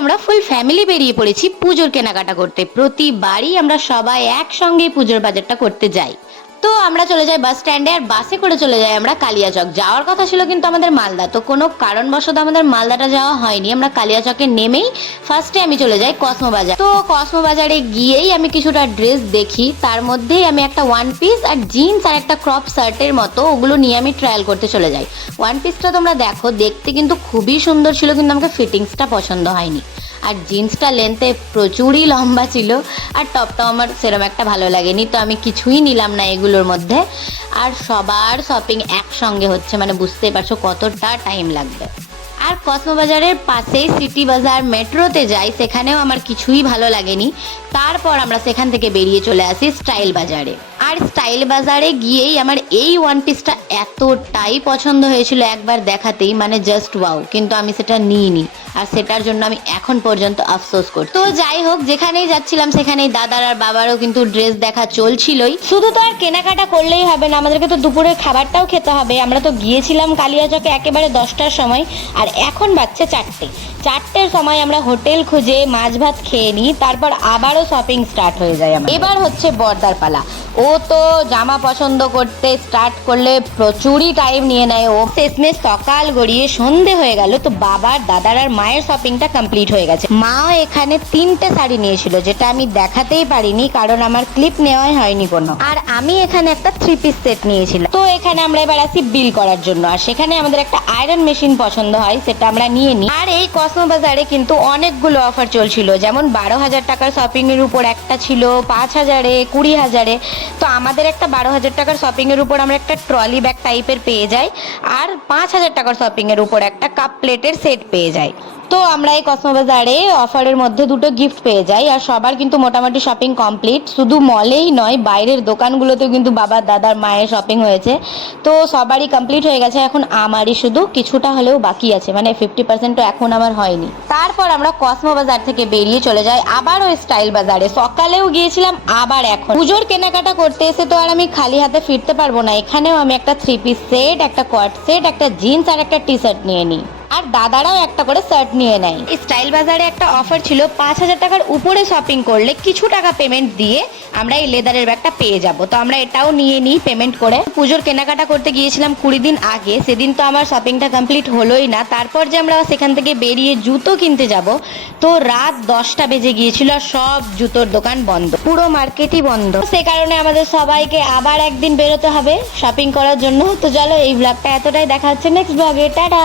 আমরা full family বেরিয়ে পড়েছি পুজোর কেনাকাটা করতে। প্রতিবারই আমরা সবাই একসঙ্গে পুজোর বাজারটা করতে যাই। তো আমরা চলে যাই বাস স্ট্যান্ডে, আর বাসে করে চলে যাই আমরা কালিয়াচক। যাওয়ার কথা ছিল কিন্তু আমাদের মালদা, তো কোনো কারণবশত আমাদের মালদাটা যাওয়া হয়নি। আমরা কালিয়াচকে নেমেই ফার্স্টে আমি চলে যাই কসমো বাজার। তো কসমো বাজারে গিয়েই আমি কিছুটা ড্রেস দেখি, তার মধ্যেই আমি একটা ওয়ান পিস আর জিন্স আর একটা ক্রপ শার্টের মতো ওগুলো নিয়ে আমি ট্রায়াল করতে চলে যাই। ওয়ান পিসটা তোমরা দেখো, দেখতে কিন্তু খুবই সুন্দর ছিল, কিন্তু আমাকে ফিটিংসটা পছন্দ হয়নি। আর জিন্সটা লেন্থে প্রচুরই লম্বা ছিল, আর টপটাও আমার সেরকম একটা ভালো লাগেনি, তো আমি কিছুই নিলাম না এগুলোর মধ্যে। আর সবার শপিং একসঙ্গে হচ্ছে, মানে বুঝতেই পারছো কতটা টাইম লাগবে। আর কসমো বাজারের পাশেই সিটি বাজার মেট্রোতে যাই, সেখানেও আমার কিছুই ভালো লাগেনি। তারপর আমরা সেখান থেকে বেরিয়ে চলে আসি স্টাইল বাজারে। আর স্টাইল বাজারে গিয়েই আমার এই ওয়ান পিসটা এতটাই পছন্দ হয়েছিল একবার দেখাতেই, মানে জাস্ট ওয়াও, কিন্তু আমি সেটা নিইনি। আর সেটার জন্য আমি এখন পর্যন্ত আফসোস করছি। তো যাই হোক, যেখানেই যাচ্ছিলাম সেখানেই দাদার আর বাবারও কিন্তু ড্রেস দেখা চলছিলই। শুধু তো আর কেনাকাটা করলেই হবে না, আমাদেরকে তো দুপুরের খাবারটাও খেতে হবে। আমরা তো গিয়েছিলাম কালিয়াচকে একেবারে 10টার সময়, আর এখন বাজছে 4টের সময় আমরা হোটেল খুঁজে মাছ ভাত খেয়ে নিই, তারপর আবারও শপিং স্টার্ট হয়ে যায় আমার। এবার হচ্ছে বর্দার পালা। ও তো জামা পছন্দ করতে স্টার্ট করলে প্রচুরই টাইম নিয়ে নেয়। ও শেষমেশ সকাল গড়িয়ে সন্ধে হয়ে গেল, তো বাবার, দাদার আর মায়ের শপিংটা কমপ্লিট হয়ে গেছে। মাও এখানে 3টে শাড়ি নিয়েছিল, যেটা আমি দেখাতেই পারিনি কারণ আমার ক্লিপ নেওয়াই হয়নি কোনো। আর আমি এখানে একটা 3 পিস সেট নিয়েছিলাম। তো এখানে আমরা এবার আসি বিল করার জন্য, আর সেখানে আমাদের একটা আয়রন মেশিন পছন্দ হয়, সেটা আমরা নিয়ে নিই। আর এই কসমো বাজারে কিন্তু অনেকগুলো অফার চলছিল, যেমন 12,000 টাকার শপিং এর উপর একটা ছিল 5,000-এ, 20,000-এ। তো আমাদের একটা 12,000 টাকার শপিং এর উপর আমরা একটা ট্রলি ব্যাগ টাইপের পেয়ে যাই, আর 5,000 টাকার শপিং এর উপর একটা কাপ প্লেটের সেট পেয়ে যাই। তো আমরা এই কসমো বাজারে অফারের মধ্যে 2টো গিফট পেয়ে যাই। আর সবার কিন্তু মোটামুটি শপিং কমপ্লিট, শুধু মলেই নয় বাইরের দোকানগুলোতেও কিন্তু বাবার, দাদার, মায়ের শপিং হয়েছে। তো সবারই কমপ্লিট হয়ে গেছে, এখন আমারই শুধু কিছুটা হলেও বাকি আছে, মানে 50%ও এখন আমার হয়নি। তারপর আমরা কসমো বাজার থেকে বেরিয়ে চলে যাই আবার ওই স্টাইল বাজারে। সকালেও গিয়েছিলাম, আবার এখন পুজোর কেনাকাটা করতে এসে তো আর আমি খালি হাতে ফিরতে পারবো না। এখানেও আমি একটা 3 পিস সেট, একটা কোয়ার্ট সেট, একটা জিন্স আর একটা টি শার্ট নিয়ে নিই। আর দাদারাও একটা করে শার্ট নিয়ে নেয়। স্টাইল বাজারে একটা অফার ছিল, 5,000 টাকার উপরে শপিং করলে কিছু টাকা পেমেন্ট দিয়ে আমরা এই লেদারের ব্যাগটা পেয়ে যাব। তো আমরা এটাও নিয়ে নিই পেমেন্ট করে। পুজোর কেনাকাটা করতে গিয়েছিলাম 20 দিন আগে, সেদিন তো আমার শপিংটা কমপ্লিট হলোই না। তারপর যে আমরা সেখান থেকে বেরিয়ে জুতো কিনতে যাব, তো রাত 10টা বেজে গিয়েছিল, আর সব জুতোর দোকান বন্ধ, পুরো মার্কেটই বন্ধ। সে কারণে আমাদের সবাইকে আবার একদিন বেরোতে হবে শপিং করার জন্য। তো চলো, এই ব্লগটা এতটাই, দেখা হচ্ছে নেক্সট ব্লগে, টাটা।